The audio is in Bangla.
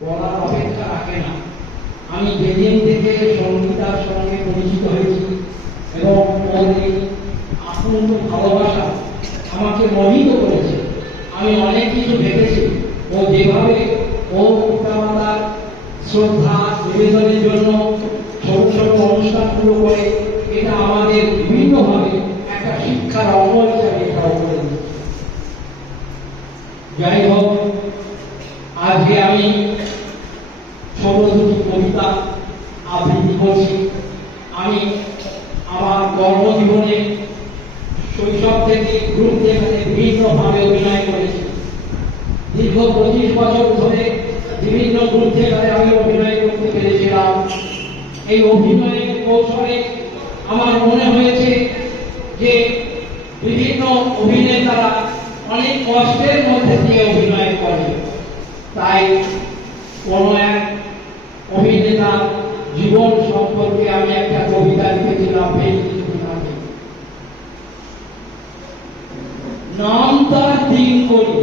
বলার অপেক্ষা রাখে না। আমি যেদিন থেকে সঙ্গীতার সঙ্গে পরিচিত হয়েছি এবং ওর এই আকুণ্ঠ ভালোবাসা আমাকে মোহিত করেছে। আমি অনেক কিছু ভেবেছি ও যেভাবে ও পিতামাতার শ্রদ্ধা নিবেদনের জন্য ছোট ছোট অনুষ্ঠান শুরু করে, এটা আমাদের বিভিন্নভাবে একটা শিক্ষার অঙ্গ হিসাবে এটাও করে দিচ্ছে। যাই হোক, আজকে আমি ছোট দুটি কবিতা আবৃত্তি করছি। আমি আমার কর্মজীবনে শৈশব থেকে গ্রুপ থিয়েটারে বিভিন্নভাবে অভিনয় করেছি। দীর্ঘ 25 বছর ধরে বিভিন্ন গ্রুপ থিয়েটারে আমি অভিনয় করতে পেরেছিলাম। এই অভিনয়ের কৌশলে আমার মনে হয়েছে যে বিভিন্ন অভিনেতারা অনেক কষ্টের মধ্যে দিয়ে অভিনয় করে। তাই কোনো এক অভিনেতার জীবন সম্পর্কে আমি একটা কবিতা লিখেছিলাম বেশ কিছুদিন আগে। নাম তার দিন করি